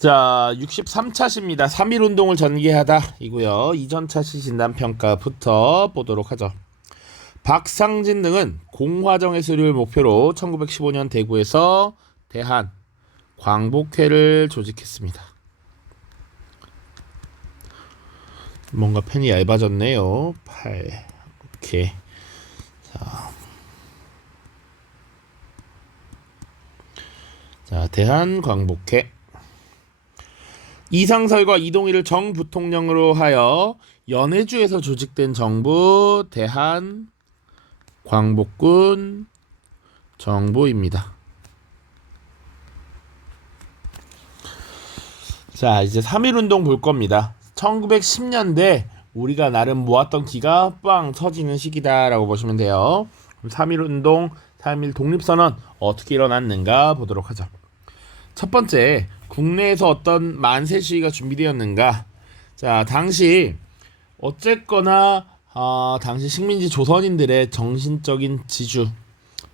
자, 63차 시입니다. 3.1 운동을 전개하다 이고요. 이전차 시 진단평가부터 보도록 하죠. 박상진 등은 공화정의 수립을 목표로 1915년 대구에서 대한 광복회를 조직했습니다. 뭔가 펜이 얇아졌네요. 8. 오케이. 자, 대한 광복회. 이상설과 이동희를 정부통령으로 하여 연해주에서 조직된 정부 대한 광복군 정부입니다. 자, 이제 3.1 운동 볼 겁니다. 1910년대 우리가 나름 모았던 기가 빵 터지는 시기다라고 보시면 돼요. 3.1 운동, 3.1 독립선언 어떻게 일어났는가 보도록 하죠. 첫 번째, 국내에서 어떤 만세 시위가 준비되었는가. 자, 당시 어쨌거나 당시 식민지 조선인들의 정신적인 지주,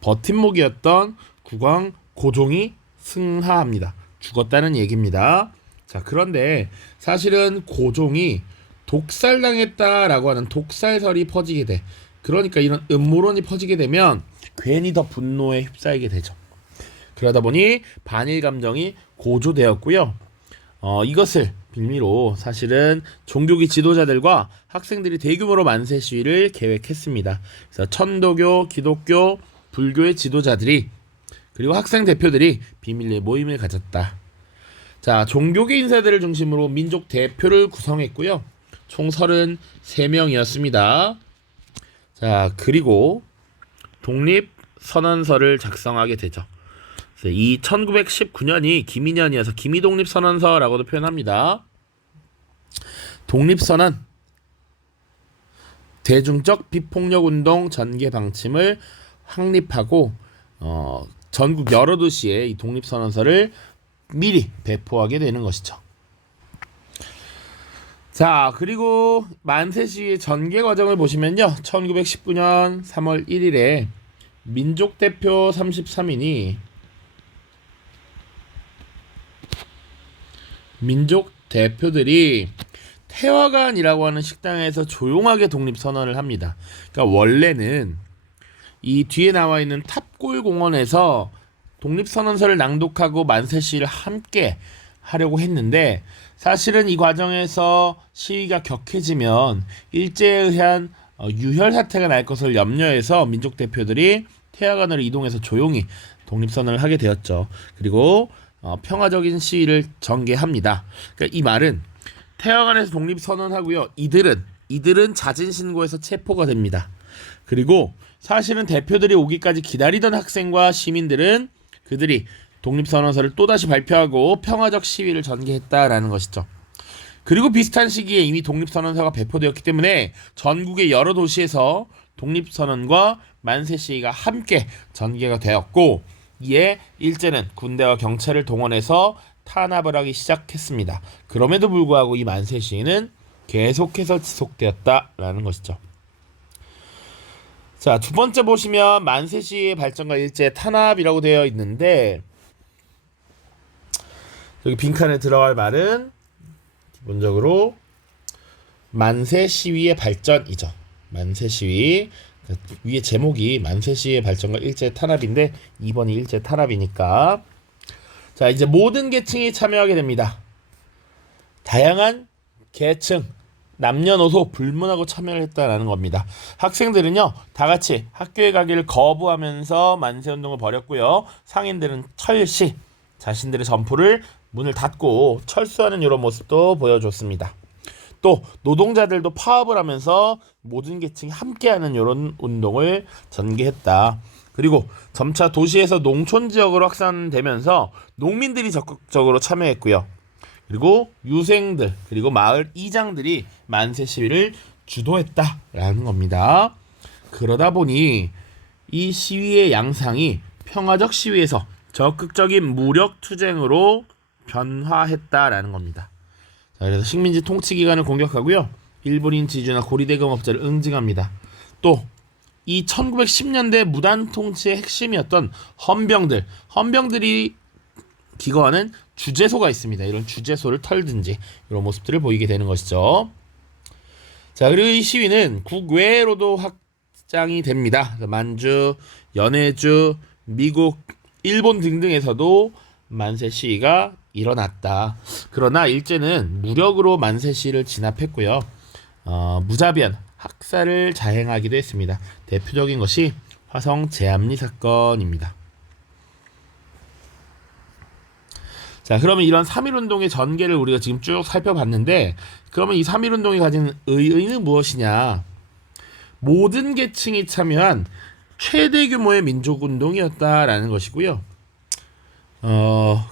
버팀목이었던 국왕 고종이 승하합니다. 죽었다는 얘기입니다. 자, 그런데 사실은 고종이 독살당했다라고 하는 독살설이 퍼지게 돼. 그러니까 이런 음모론이 퍼지게 되면 괜히 더 분노에 휩싸이게 되죠. 그러다 보니 반일 감정이 고조되었고요. 이것을 빌미로 사실은 종교계 지도자들과 학생들이 대규모로 만세 시위를 계획했습니다. 그래서 천도교, 기독교, 불교의 지도자들이 그리고 학생 대표들이 비밀리에 모임을 가졌다. 자, 종교계 인사들을 중심으로 민족 대표를 구성했고요. 총 33명이었습니다. 자, 그리고 독립선언서를 작성하게 되죠. 이 1919년이 기민년이어서 기미독립선언서라고도 표현합니다. 독립선언, 대중적 비폭력운동 전개 방침을 확립하고 전국 여러 도시에 이 독립선언서를 미리 배포하게 되는 것이죠. 자, 그리고 만세 시위의 전개 과정을 보시면요. 1919년 3월 1일에 민족대표 33인이 민족 대표들이 태화관이라고 하는 식당에서 조용하게 독립선언을 합니다. 그러니까 원래는 이 뒤에 나와 있는 탑골공원에서 독립선언서를 낭독하고 만세 시위를 함께 하려고 했는데 사실은 이 과정에서 시위가 격해지면 일제에 의한 유혈 사태가 날 것을 염려해서 민족 대표들이 태화관으로 이동해서 조용히 독립선언을 하게 되었죠. 그리고 평화적인 시위를 전개합니다. 그러니까 이 말은 태화관에서 독립선언하고요. 이들은 자진신고해서 체포가 됩니다. 그리고 사실은 대표들이 오기까지 기다리던 학생과 시민들은 그들이 독립선언서를 또다시 발표하고 평화적 시위를 전개했다라는 것이죠. 그리고 비슷한 시기에 이미 독립선언서가 배포되었기 때문에 전국의 여러 도시에서 독립선언과 만세 시위가 함께 전개가 되었고 이에 일제는 군대와 경찰을 동원해서 탄압을 하기 시작했습니다. 그럼에도 불구하고 이 만세 시위는 계속해서 지속되었다라는 것이죠. 자, 두 번째 보시면 만세 시위의 발전과 일제 탄압이라고 되어 있는데 여기 빈칸에 들어갈 말은 기본적으로 만세 시위의 발전이죠. 만세 시위. 위에 제목이 만세 시위의 발전과 일제 탄압인데 2번이 일제 탄압이니까 자, 이제 모든 계층이 참여하게 됩니다. 다양한 계층, 남녀노소 불문하고 참여를 했다라는 겁니다. 학생들은요 다 같이 학교에 가기를 거부하면서 만세운동을 벌였고요. 상인들은 철시 자신들의 점포를 문을 닫고 철수하는 이런 모습도 보여줬습니다. 또 노동자들도 파업을 하면서 모든 계층이 함께하는 이런 운동을 전개했다. 그리고 점차 도시에서 농촌 지역으로 확산되면서 농민들이 적극적으로 참여했고요. 그리고 유생들 그리고 마을 이장들이 만세 시위를 주도했다라는 겁니다. 그러다 보니 이 시위의 양상이 평화적 시위에서 적극적인 무력 투쟁으로 변화했다라는 겁니다. 자, 그래서 식민지 통치기관을 공격하고요. 일본인 지주나 고리대금업자를 응징합니다. 또 이 1910년대 무단 통치의 핵심이었던 헌병들이 기거하는 주재소가 있습니다. 이런 주재소를 털든지 이런 모습들을 보이게 되는 것이죠. 자, 그리고 이 시위는 국외로도 확장이 됩니다. 만주, 연해주, 미국, 일본 등등에서도 만세 시위가 일어났다. 그러나 일제는 무력으로 만세 시위를 진압했고요. 무자비한 학살을 자행하기도 했습니다. 대표적인 것이 화성 제암리 사건입니다. 자, 그러면 이런 3.1운동의 전개를 우리가 지금 쭉 살펴봤는데, 그러면 이 3.1운동이 가진 의의는 무엇이냐? 모든 계층이 참여한 최대 규모의 민족운동이었다라는 것이고요.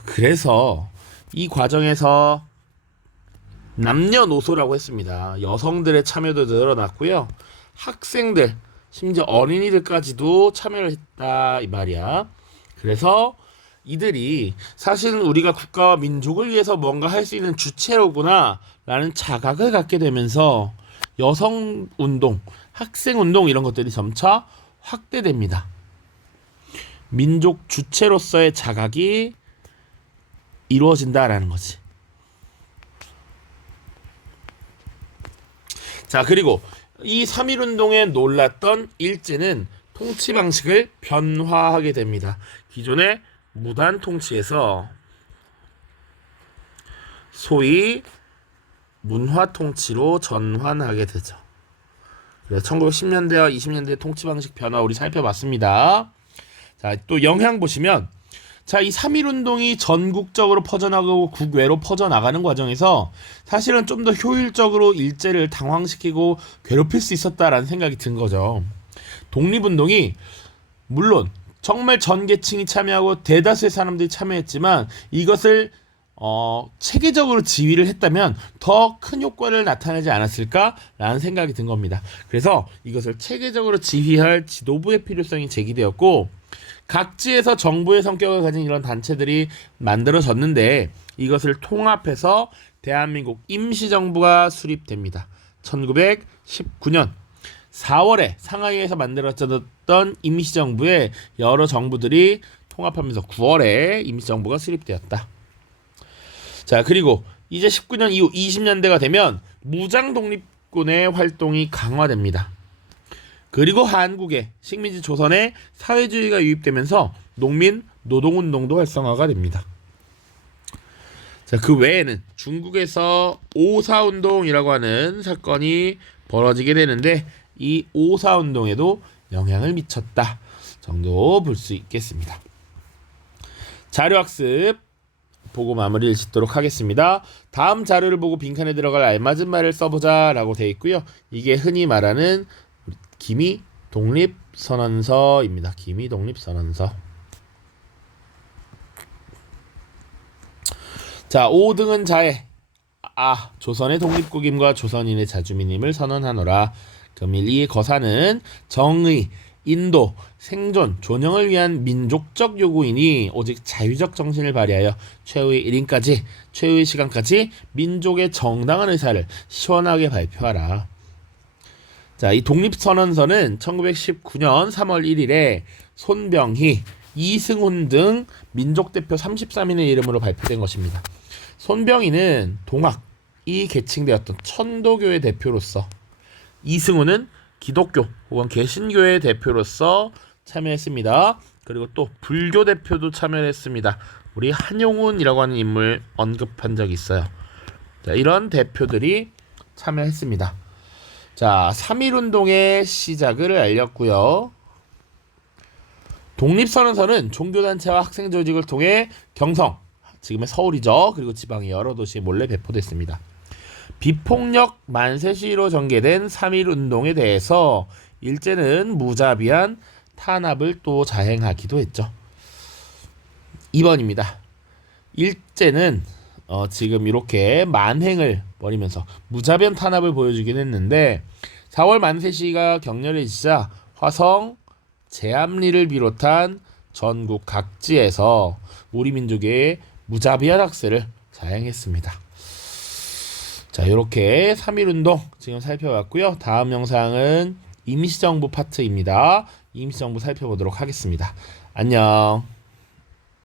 그래서 이 과정에서 남녀노소라고 했습니다. 여성들의 참여도 늘어났고요. 학생들, 심지어 어린이들까지도 참여를 했다 이 말이야. 그래서 이들이 사실은 우리가 국가와 민족을 위해서 뭔가 할 수 있는 주체로구나 라는 자각을 갖게 되면서 여성운동, 학생운동 이런 것들이 점차 확대됩니다. 민족 주체로서의 자각이 이루어진다라는 거지. 자, 그리고 이 3.1운동에 놀랐던 일제는 통치 방식을 변화하게 됩니다. 기존의 무단 통치에서 소위 문화 통치로 전환하게 되죠. 그래서 1910년대와 20년대 통치 방식 변화 우리 살펴봤습니다. 자, 또 영향 보시면, 자, 이 3.1운동이 전국적으로 퍼져나가고 국외로 퍼져나가는 과정에서 사실은 좀 더 효율적으로 일제를 당황시키고 괴롭힐 수 있었다라는 생각이 든 거죠. 독립운동이 물론 정말 전 계층이 참여하고 대다수의 사람들이 참여했지만 이것을 체계적으로 지휘를 했다면 더 큰 효과를 나타내지 않았을까라는 생각이 든 겁니다. 그래서 이것을 체계적으로 지휘할 지도부의 필요성이 제기되었고, 각지에서 정부의 성격을 가진 이런 단체들이 만들어졌는데 이것을 통합해서 대한민국 임시정부가 수립됩니다. 1919년 4월에 상하이에서 만들어졌던 임시정부에 여러 정부들이 통합하면서 9월에 임시정부가 수립되었다. 자, 그리고 이제 19년 이후 20년대가 되면 무장독립군의 활동이 강화됩니다. 그리고 한국에 식민지 조선에 사회주의가 유입되면서 농민 노동운동도 활성화가 됩니다. 자, 그 외에는 중국에서 오사운동이라고 하는 사건이 벌어지게 되는데 이 오사운동에도 영향을 미쳤다 정도 볼 수 있겠습니다. 자료학습 보고 마무리를 짓도록 하겠습니다. 다음 자료를 보고 빈칸에 들어갈 알맞은 말을 써보자 라고 되어 있고요. 이게 흔히 말하는 기미 독립선언서입니다. 기미 독립선언서. 자, 5등은 자해. 조선의 독립국임과 조선인의 자주민임을 선언하노라. 금일 이 거사는 정의, 인도, 생존, 존영을 위한 민족적 요구이니 오직 자유적 정신을 발휘하여 최후의 1인까지, 최후의 시간까지 민족의 정당한 의사를 시원하게 발표하라. 자, 이 독립선언서는 1919년 3월 1일에 손병희, 이승훈 등 민족대표 33인의 이름으로 발표된 것입니다. 손병희는 동학이 계층되었던 천도교의 대표로서, 이승훈은 기독교 혹은 개신교의 대표로서 참여했습니다. 그리고 또 불교 대표도 참여했습니다. 우리 한용운이라고 하는 인물 언급한 적이 있어요. 자, 이런 대표들이 참여했습니다. 자, 3.1운동의 시작을 알렸고요. 독립선언서는 종교단체와 학생 조직을 통해 경성, 지금의 서울이죠. 그리고 지방의 여러 도시에 몰래 배포됐습니다. 비폭력 만세 시위로 전개된 3.1운동에 대해서 일제는 무자비한 탄압을 또 자행하기도 했죠. 2번입니다. 일제는 지금 이렇게 만행을 벌이면서 무자비한 탄압을 보여주긴 했는데 4월 만세 시위가 격렬해지자 화성, 제암리를 비롯한 전국 각지에서 우리 민족의 무자비한 학살을 자행했습니다. 자, 이렇게 3.1운동 지금 살펴봤고요. 다음 영상은 임시정부 파트입니다. 임시정부 살펴보도록 하겠습니다. 안녕.